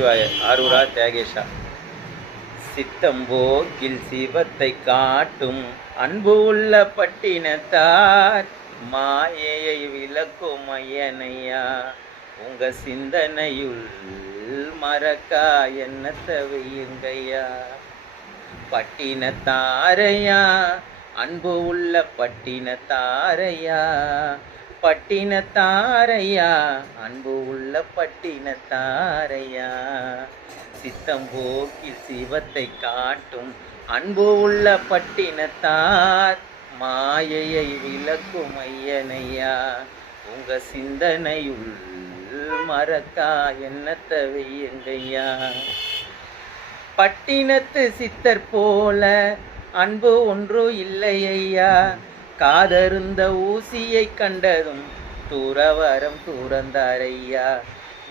ஆரூரா தியாகேஷா. சித்தம்போக்கில் சிவத்தை காட்டும் அன்பு உள்ள பட்டினத்தார் மாயையை விளக்கும் ஐயனையா. உங்க சிந்தனையுள் மறக்கா என்னத்தை வையுங்கய்யா. பட்டினத்தாரையா அன்பு உள்ள பட்டினத்தாரையா. பட்டினத்தாரையா அன்பு உள்ள பட்டினத்தாரையா. சித்தம்போக்கில் சிவத்தை காட்டும் அன்பு உள்ள பட்டினத்தார் மாயையை விளக்கும் ஐயனையா. உங்க சிந்தனையுள் மறக்கா என்னத்தை வையுங்கய்யா. பட்டினத்து சித்தர் போல அன்பு ஒன்று இல்லையா. காதருந்த ஊசியை கண்டதும் துறவரம் துறந்தாரையா.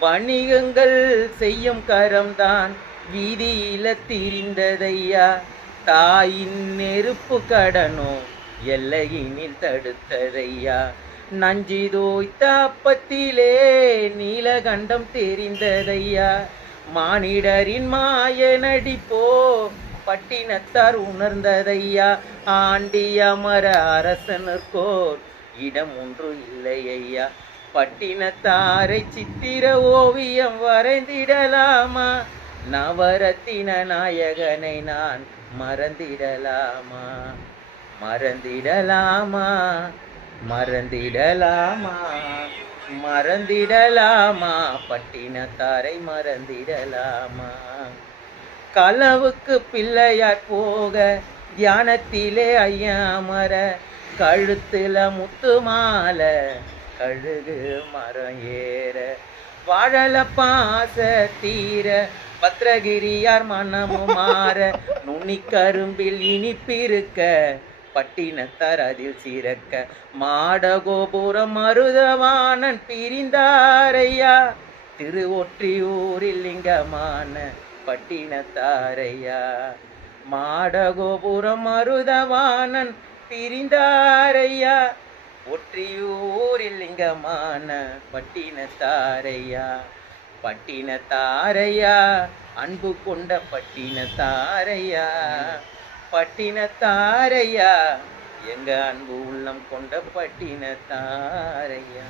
வணிகங்கள் செய்யும் கரம்தான் வீதியில திரிந்ததையா. தாயின் நெருப்பு கடனோ எல்லையினில் தடுத்ததையா. நஞ்சி தோய்த்த அப்பத்திலே நீலகண்டம் தெரிந்ததையா. மானிடரின் மாய நடிப்போ பட்டினத்தார் உணர்ந்ததையா. ஆண்டிய மர அரசனுக்கோர் இடம் ஒன்று இல்லையா. பட்டினத்தாரை சித்திர ஓவியம் வரைந்திடலாமா. நவரத்தின நாயகனை நான் மறந்திடலாமா. மறந்திடலாமா மறந்திடலாமா மறந்திடலாமா. பட்டினத்தாரை மறந்திடலாமா. களவுக்கு பிள்ளையார் போக தியானத்திலே ஐயாமர. கழுத்துல முத்து மாலை கழுகு மரம் ஏற. வாழல பாச தீர பத்ரகிரியார் மனமும் மாற. நுனி கரும்பில் இனிப்பிருக்க பட்டினத்தார் அதில் சிறக்க. மாடகோபுரம் மருதவாணன் பிரிந்தாரையா. திருவொற்றியூரில் லிங்கமான பட்டினத்தாரையா. மாடகோபுரம் மருதவாணன் பிரிந்தாரையா. ஒற்றியூரில் லிங்கமான பட்டினத்தாரையா. பட்டினத்தாரையா அன்பு கொண்ட பட்டினத்தாரையா. பட்டினத்தாரையா எங்க அன்பு உள்ளம் கொண்ட பட்டினத்தாரையா.